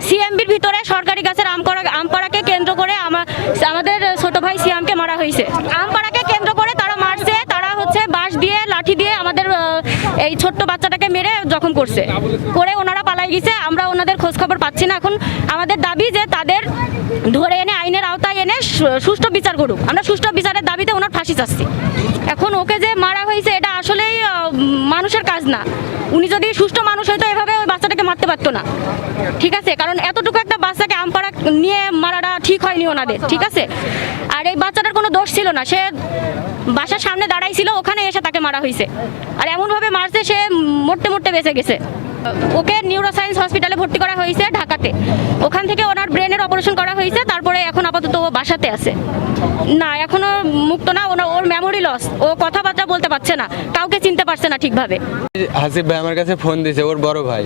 সিএমবির ভিতরে সরকারি গাছের আমপাড়া আমপাড়াকে কেন্দ্র করে আমা- আমাদের ছোট ভাই সিয়ামকে মারা হয়েছে। আমপাড়াকে কেন্দ্র করে তারা মারছে, তারা হচ্ছে বাঁশ দিয়ে, লাঠি দিয়ে আমাদের এই ছোট্ট বাচ্চাটাকে মেরে জখম করছে। করে ওনারা পালাই গেছে, আমরা ওনাদের খোঁজ খবর পাচ্ছি না। এখন আমাদের দাবি যে তাদের ধরে এনে, আইনের আওতায় এনে সুষ্ঠু বিচার করুক। আমরা সুষ্ঠু বিচারের ফাঁসি চাচ্ছি। এখন ওকে যে মারা হয়েছে, এটা আসলেই মানুষের কাজ না। উনি যদি সুষ্ঠু মানুষ হয়তো এভাবে ওই বাচ্চাটাকে মারতে পারতো না। ঠিক আছে? কারণ এতটুকু একটা বাচ্চাকে আমপাড়া নিয়ে মারাটা ঠিক হয়নি ওনাদের, ঠিক আছে? আর এই বাচ্চাটার কোনো দোষ ছিল না। সে বাসার সামনে দাঁড়াইছিল, ওখানে এসে তাকে মারা হয়েছে। আর এমনভাবে মারছে, সে মরতে মরতে বেঁচে গেছে। ওকে নিউরোসায়েন্স হসপিটালে ভর্তি করা হয়েছে ঢাকাতে। ওখান থেকে ওনার ব্রেনের অপারেশন করা হয়েছে, তারপরে এখন বাসাতে আছে। না, এখনও মুক্ত না ওনার ওর মেমোরি লস ও কথাবার্তা বলতে পারছে না, কাউকে চিনতে পারছে না ঠিকভাবে। হাসিফ ভাই আমার কাছে ফোন দিয়েছে ওর বড় ভাই।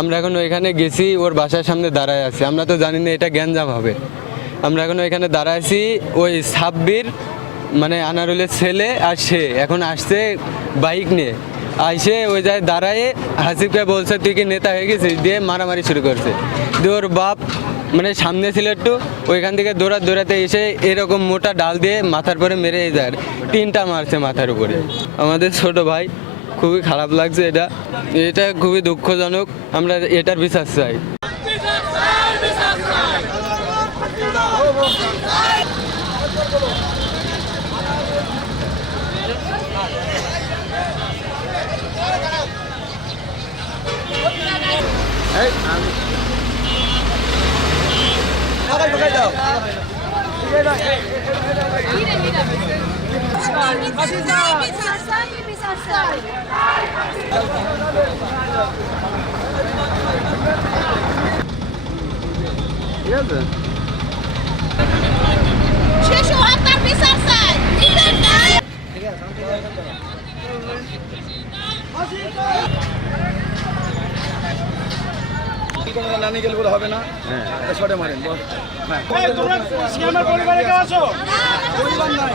আমরা এখন ওইখানে গেছি, ওর বাসার সামনে দাঁড়ায় আছি। আমরা তো জানি না এটা গ্যাঞ্জাম হবে। আমরা এখন ওইখানে দাঁড়ায় আছি, ওই সাব্বির মানে আনারুলের ছেলে আর সে। এখন আসছে বাইক নিয়ে। আইসে ওই জায়গায় দাঁড়ায় হাসিফকে বলছে, তুই কি নেতা হয়ে গেছিস? দিয়ে মারামারি শুরু করছে। দিয়ে ওর বাপ মানে সামনে ছিল একটু, ওইখান থেকে দৌড়া দৌড়াতে এসে এরকম মোটা ডাল দিয়ে মাথার পরে মেরে যায় তিনটা মারছে মাথার উপরে। আমাদের ছোট ভাই, খুবই খারাপ লাগছে এটা। এটা খুবই দুঃখজনক, আমরা এটার বিশ্বাস চাই। ঠিক আছে শিশু হত্যার বিচার চাই নানি গেলে বলে হবে না শটে মারেন বল হ্যাঁ তোমরা পরিবারে কেউ আছো পরিবার নাই